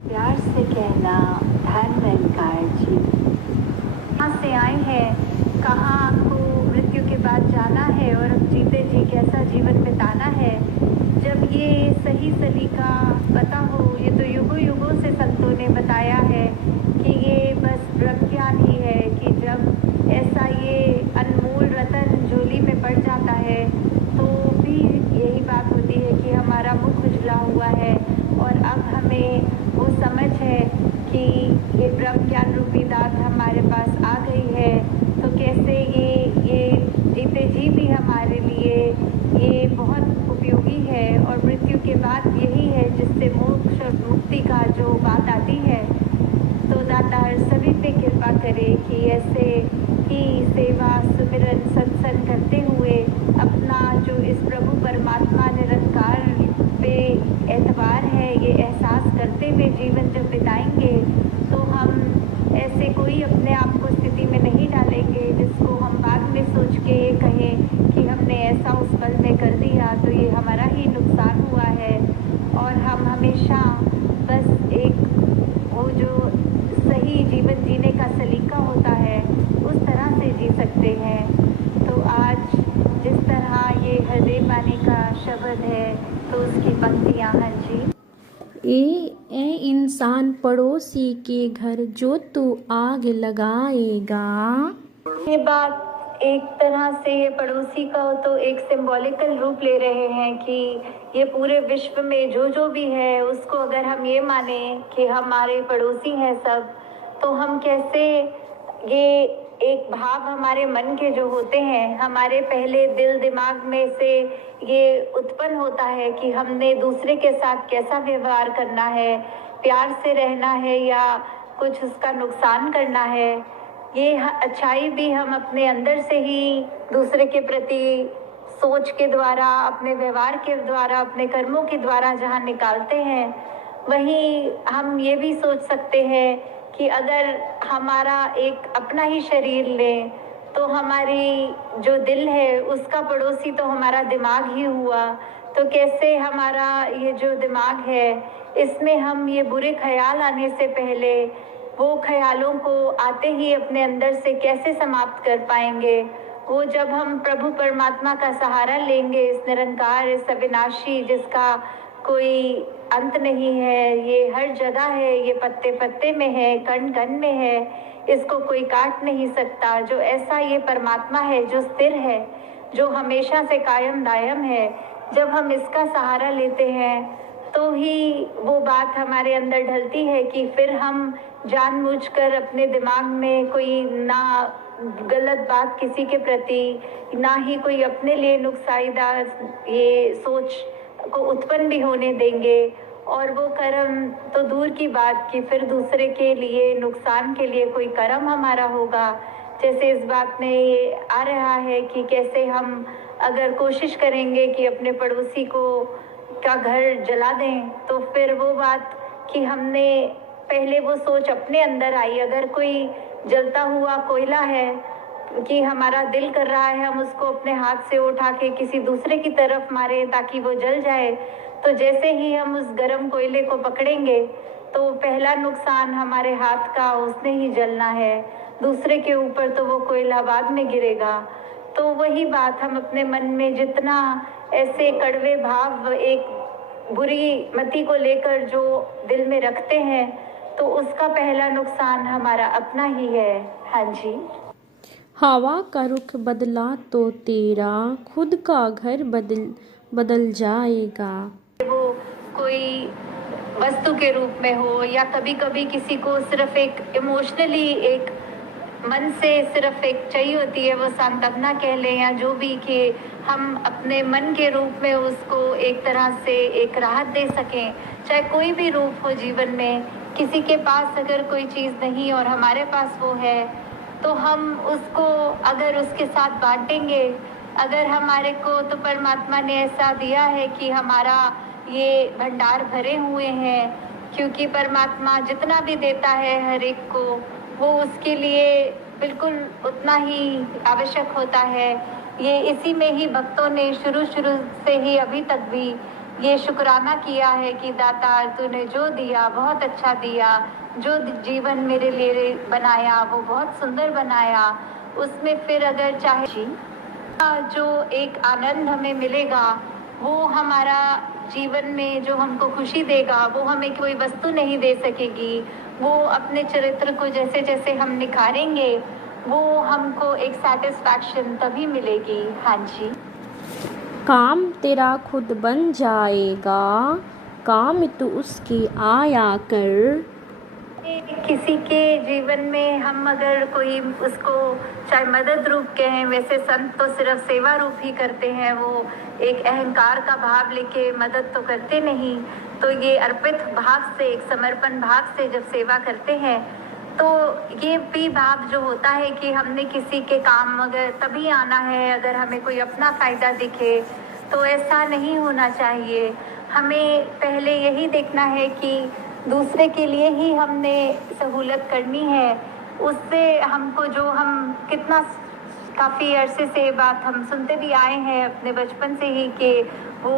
प्यार से कहना धर्म निकार जी। कहाँ से आए हैं, कहाँ आपको मृत्यु के बाद जाना है और अब जीते जी कैसा जीवन बिताना है। जब ये सही सलीका पता हो, ये तो युगों युगों से संतों ने बताया है कि ये बस ब्रह्म ज्ञान ही है कि जब ऐसा ये अनमोल रतन झोली में पड़ जाता है तो भी यही बात होती है कि हमारा मुख उजला हुआ है और अब हमें वो समझ है कि ये ब्रह्म ज्ञान रूपी दात हमारे पास आ गई है। तो कैसे ये जीते जी भी हमारे लिए ये बहुत उपयोगी है और मृत्यु के बाद यही है जिससे मोक्ष और मुक्ति का जो बात आती है। तो दातार सभी पे कृपा करे कि ऐसे ही सेवा सुमिरन सत्संग करते हुए अपना जो इस प्रभु परमात्मा निरंकार पे एतबार है ये एहसास करते हुए जीवन जब बिताएंगे तो हम ऐसे कोई अपने आप को स्थिति में नहीं डालेंगे जिसको हम बाद में सोच के ये कहें कि हमने ऐसा उस पल में कर दिया तो ये हमारा ही नुकसान हुआ है। और हम हमेशा बस एक वो जो सही जीवन जीने का सलीका होता है उस तरह से जी सकते हैं। तो आज जिस तरह ये हृदय पानी का शब्द है तो उसकी पंक्तियाँ हैं जी। ए इंसान पड़ोसी के घर जो तू आग लगाएगा। ये बात एक तरह से ये पड़ोसी का हो तो एक सिंबॉलिकल रूप ले रहे हैं कि ये पूरे विश्व में जो जो भी है उसको अगर हम ये माने कि हमारे पड़ोसी हैं सब, तो हम कैसे ये एक भाव हमारे मन के जो होते हैं हमारे पहले दिल दिमाग में से ये उत्पन्न होता है कि हमने दूसरे के साथ कैसा व्यवहार करना है, प्यार से रहना है या कुछ उसका नुकसान करना है। ये अच्छाई भी हम अपने अंदर से ही दूसरे के प्रति सोच के द्वारा, अपने व्यवहार के द्वारा, अपने कर्मों के द्वारा जहाँ निकालते हैं, वहीं हम ये भी सोच सकते हैं कि अगर हमारा एक अपना ही शरीर लें तो हमारी जो दिल है उसका पड़ोसी तो हमारा दिमाग ही हुआ। तो कैसे हमारा ये जो दिमाग है इसमें हम ये बुरे ख्याल आने से पहले वो ख्यालों को आते ही अपने अंदर से कैसे समाप्त कर पाएंगे। वो जब हम प्रभु परमात्मा का सहारा लेंगे, इस निरंकार, इस अविनाशी जिसका कोई अंत नहीं है, ये हर जगह है, ये पत्ते पत्ते में है, कण कण में है, इसको कोई काट नहीं सकता। जो ऐसा ये परमात्मा है जो स्थिर है, जो हमेशा से कायम दायम है, जब हम इसका सहारा लेते हैं तो ही वो बात हमारे अंदर ढलती है कि फिर हम जानबूझकर अपने दिमाग में कोई ना गलत बात किसी के प्रति, ना ही कोई अपने लिए नुकसानदायक ये सोच को उत्पन्न भी होने देंगे। और वो कर्म तो दूर की बात कि फिर दूसरे के लिए नुकसान के लिए कोई कर्म हमारा होगा। जैसे इस बात में ये आ रहा है कि कैसे हम अगर कोशिश करेंगे कि अपने पड़ोसी को का घर जला दें तो फिर वो बात कि हमने पहले वो सोच अपने अंदर आई। अगर कोई जलता हुआ कोयला है कि हमारा दिल कर रहा है हम उसको अपने हाथ से उठा के किसी दूसरे की तरफ मारें ताकि वो जल जाए, तो जैसे ही हम उस गर्म कोयले को पकड़ेंगे तो पहला नुकसान हमारे हाथ का उसने ही जलना है, दूसरे के ऊपर तो वो कोयला बाद में गिरेगा। तो वही बात हम अपने मन में जितना ऐसे कड़वे भाव एक बुरी मति को लेकर जो दिल में रखते हैं तो उसका पहला नुकसान हमारा अपना ही है। हाँ जी। हवा का रुख बदला तो तेरा खुद का घर बदल जाएगा। वो कोई वस्तु के रूप में हो या कभी कभी किसी को सिर्फ एक इमोशनली एक मन से सिर्फ एक चाहिए होती है, वो सांत्वना कह लें या जो भी, कि हम अपने मन के रूप में उसको एक तरह से एक राहत दे सकें। चाहे कोई भी रूप हो जीवन में, किसी के पास अगर कोई चीज़ नहीं और हमारे पास वो है तो हम उसको अगर उसके साथ बांटेंगे, अगर हमारे को तो परमात्मा ने ऐसा दिया है कि हमारा ये भंडार भरे हुए हैं, क्योंकि परमात्मा जितना भी देता है हर एक को वो उसके लिए बिल्कुल उतना ही आवश्यक होता है। ये इसी में ही भक्तों ने शुरू से ही अभी तक भी ये शुक्राना किया है कि दातार तूने जो दिया बहुत अच्छा दिया, जो जीवन मेरे लिए बनाया वो बहुत सुंदर बनाया, उसमें फिर अगर चाहे जो एक आनंद हमें मिलेगा वो हमारा जीवन में जो हमको खुशी देगा वो हमें कोई वस्तु नहीं दे सकेगी। वो अपने चरित्र को जैसे जैसे हम निखारेंगे वो हमको एक सेटिस्फैक्शन तभी मिलेगी। हाँ जी। काम तेरा खुद बन जाएगा, काम तू उसके आया कर। किसी के जीवन में हम अगर कोई उसको चाहे मदद रूप कहें, वैसे संत तो सिर्फ सेवा रूप ही करते हैं, वो एक अहंकार का भाव लेके मदद तो करते नहीं। तो ये अर्पित भाव से, एक समर्पण भाव से जब सेवा करते हैं तो ये भी भाव जो होता है कि हमने किसी के काम अगर तभी आना है अगर हमें कोई अपना फायदा दिखे, तो ऐसा नहीं होना चाहिए। हमें पहले यही देखना है कि दूसरे के लिए ही हमने सहूलत करनी है। उससे हमको जो हम कितना काफ़ी अरसे से बात हम सुनते भी आए हैं अपने बचपन से ही कि वो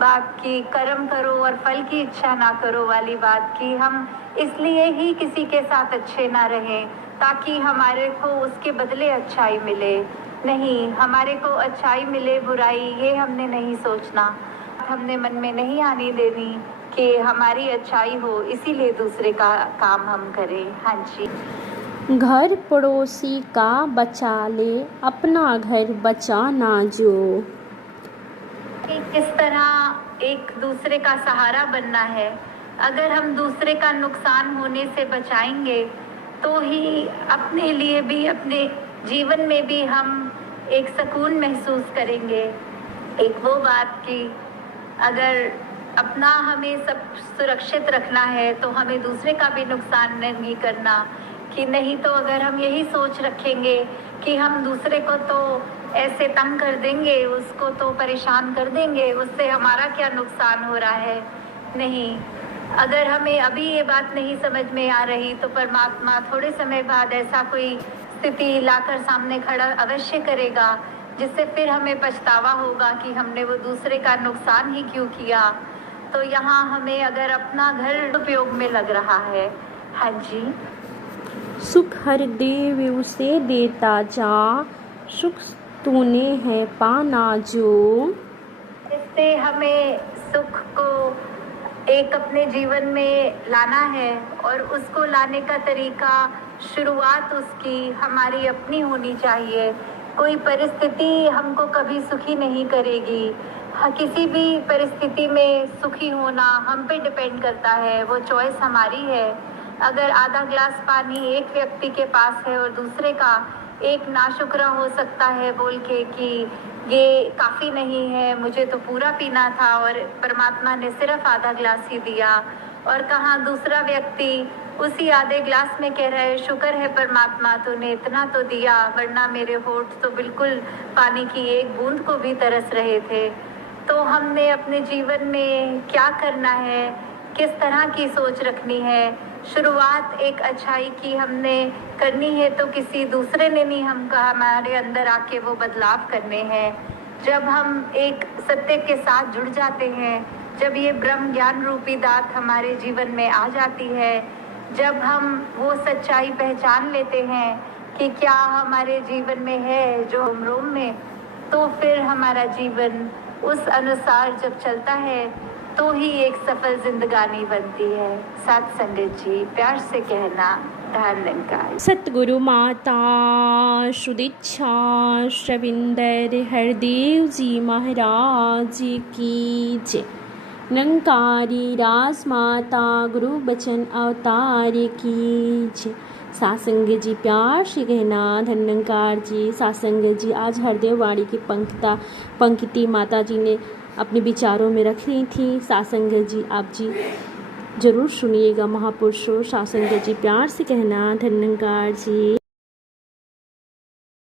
बात की कर्म करो और फल की इच्छा ना करो वाली बात की, हम इसलिए ही किसी के साथ अच्छे ना रहें ताकि हमारे को उसके बदले अच्छाई मिले। नहीं, हमारे को अच्छाई मिले बुराई ये हमने नहीं सोचना, हमने मन में नहीं आने देनी कि हमारी अच्छाई हो, इसीलिए दूसरे का काम हम करें। हाँ जी। घर पड़ोसी का बचा ले, अपना घर बचाना जो। किस तरह एक दूसरे का सहारा बनना है। अगर हम दूसरे का नुकसान होने से बचाएंगे तो ही अपने लिए भी, अपने जीवन में भी हम एक सुकून महसूस करेंगे। एक वो बात कि अगर अपना हमें सब सुरक्षित रखना है तो हमें दूसरे का भी नुकसान नहीं करना, कि नहीं तो अगर हम यही सोच रखेंगे कि हम दूसरे को तो ऐसे तंग कर देंगे, उसको तो परेशान कर देंगे, उससे हमारा क्या नुकसान हो रहा है। नहीं, अगर हमें अभी ये बात नहीं समझ में आ रही तो परमात्मा थोड़े समय बाद ऐसा कोई स्थिति लाकर सामने खड़ा अवश्य करेगा जिससे फिर हमें पछतावा होगा कि हमने वो दूसरे का नुकसान ही क्यों किया। तो यहाँ हमें अगर अपना घर उपयोग में लग रहा है। हाँ जी। सुख हर देव उसे देता जा, सुख तूने है पाना जो। इससे हमें सुख को एक अपने जीवन में लाना है और उसको लाने का तरीका, शुरुआत उसकी हमारी अपनी होनी चाहिए। कोई परिस्थिति हमको कभी सुखी नहीं करेगी। किसी भी परिस्थिति में सुखी होना हम पे डिपेंड करता है, वो चॉइस हमारी है। अगर आधा ग्लास पानी एक व्यक्ति के पास है और दूसरे का एक नाशुक्रा हो सकता है बोल के कि ये काफ़ी नहीं है, मुझे तो पूरा पीना था और परमात्मा ने सिर्फ आधा ग्लास ही दिया, और कहाँ दूसरा व्यक्ति उसी आधे ग्लास में कह रहा है शुक्र है परमात्मा तूने इतना तो दिया, वरना मेरे होठ तो बिल्कुल पानी की एक बूंद को भी तरस रहे थे। तो हमने अपने जीवन में क्या करना है, किस तरह की सोच रखनी है। शुरुआत एक अच्छाई की हमने करनी है तो किसी दूसरे ने नहीं हमारे अंदर आके वो बदलाव करने हैं। जब हम एक सत्य के साथ जुड़ जाते हैं, जब ये ब्रह्म ज्ञान रूपी दात हमारे जीवन में आ जाती है, जब हम वो सच्चाई पहचान लेते हैं कि क्या हमारे जीवन में है जो रोम रोम में, तो फिर हमारा जीवन उस अनुसार जब चलता है तो ही एक सफल जिंदगानी बनती है। साथ संगत जी प्यार से कहना धन्यवाद। सतगुरु माता सुदीक्षा श्रविंदर हरदेव जी महाराज की जय। निरंकारी राज माता गुरु बचन अवतार की जय। सासंग जी प्यार से कहना धन्यकार जी। सासंग जी आज हरदेव वाणी की पंक्ति माता जी ने अपने विचारों में रख ली थी। सासंग जी आप जी जरूर सुनिएगा। महापुरुषों सासंग जी प्यार से कहना धन्यकार जी।